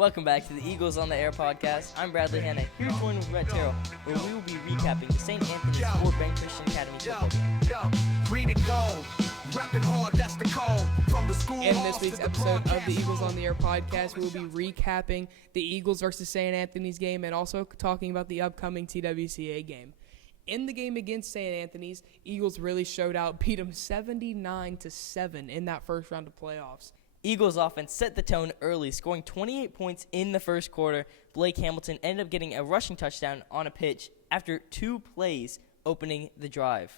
Welcome back to the Eagles on the Air podcast. I'm Bradley Hanna, here joined with Rhett Terrell, where we will be recapping the St. Anthony's Fort Bend Christian Academy football game. In this week's episode of the Eagles on the Air podcast, we will be recapping the Eagles versus St. Anthony's game and also talking about the upcoming TWCA game. In the game against St. Anthony's, Eagles really showed out, beat them 79-7 in that first round of playoffs. Eagles offense set the tone early, scoring 28 points in the first quarter. Blake Hamilton ended up getting a rushing touchdown on a pitch after 2 plays opening the drive.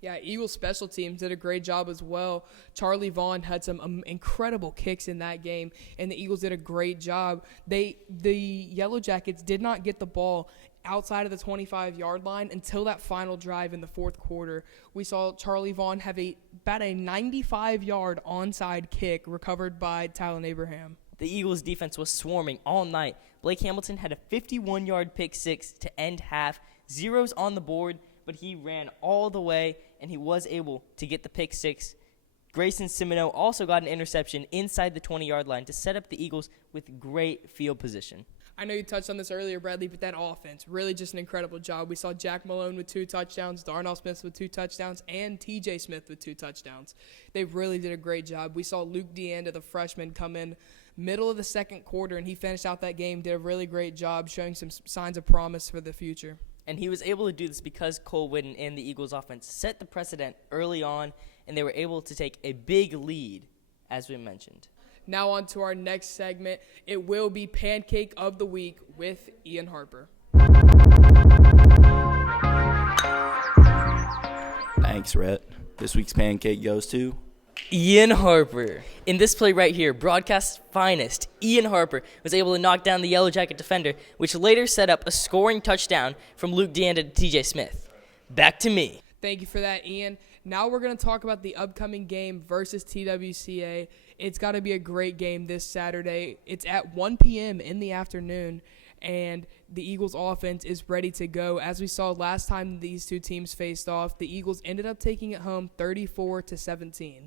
Yeah, Eagles special teams did a great job as well. Charlie Vaughn had some incredible kicks in that game, and the Eagles did a great job. The Yellow Jackets did not get the ball outside of the 25-yard line until that final drive in the fourth quarter. We saw Charlie Vaughn have about a 95-yard onside kick recovered by Talon Abraham. The Eagles' defense was swarming all night. Blake Hamilton had a 51-yard pick six to end half. Zeros on the board, but he ran all the way, and he was able to get the pick six. Grayson Simino also got an interception inside the 20-yard line to set up the Eagles with great field position. I know you touched on this earlier, Bradley, but that offense, really just an incredible job. We saw Jack Malone with 2 touchdowns, Darnell Smith with 2 touchdowns, and TJ Smith with 2 touchdowns. They really did a great job. We saw Luke DeAnda, the freshman, come in middle of the second quarter, and he finished out that game, did a really great job, showing some signs of promise for the future. And he was able to do this because Cole Whitten and the Eagles offense set the precedent early on, and they were able to take a big lead, as we mentioned. Now on to our next segment. It will be Pancake of the Week with Ian Harper. Thanks, Rhett. This week's pancake goes to Ian Harper. In this play right here, broadcast's finest, Ian Harper was able to knock down the Yellow Jacket defender, which later set up a scoring touchdown from Luke DeAnda to TJ Smith. Back to me. Thank you for that, Ian. Now we're going to talk about the upcoming game versus TWCA. It's got to be a great game this Saturday. It's at 1 p.m. in the afternoon, and the Eagles offense is ready to go. As we saw last time these two teams faced off, the Eagles ended up taking it home 34-17.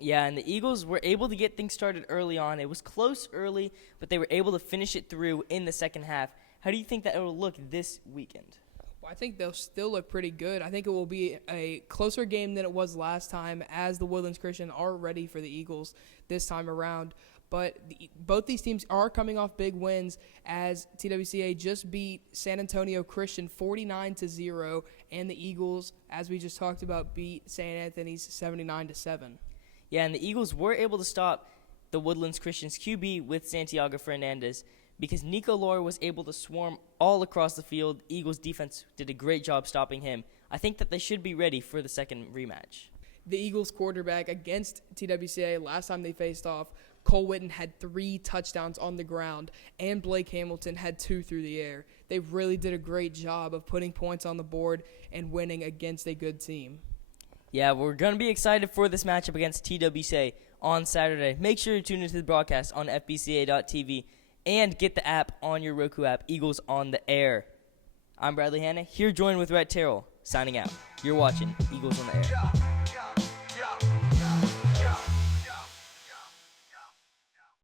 Yeah, and the Eagles were able to get things started early on. It was close early, but they were able to finish it through in the second half. How do you think that it will look this weekend? Well, I think they'll still look pretty good. I think it will be a closer game than it was last time, as the Woodlands Christian are ready for the Eagles this time around. But both these teams are coming off big wins, as TWCA just beat San Antonio Christian 49-0, and the Eagles, as we just talked about, beat St. Anthony's 79-7. Yeah, and the Eagles were able to stop the Woodlands Christian's QB with Santiago Fernandez because Nico Lohr was able to swarm all across the field. Eagles defense did a great job stopping him. I think that they should be ready for the second rematch. The Eagles quarterback against TWCA, last time they faced off, Cole Whitten had 3 touchdowns on the ground, and Blake Hamilton had 2 through the air. They really did a great job of putting points on the board and winning against a good team. Yeah, we're going to be excited for this matchup against TWCA on Saturday. Make sure to tune into the broadcast on FBCA.tv and get the app on your Roku app, Eagles on the Air. I'm Bradley Hanna, here joined with Rhett Terrell, signing out. You're watching Eagles on the Air.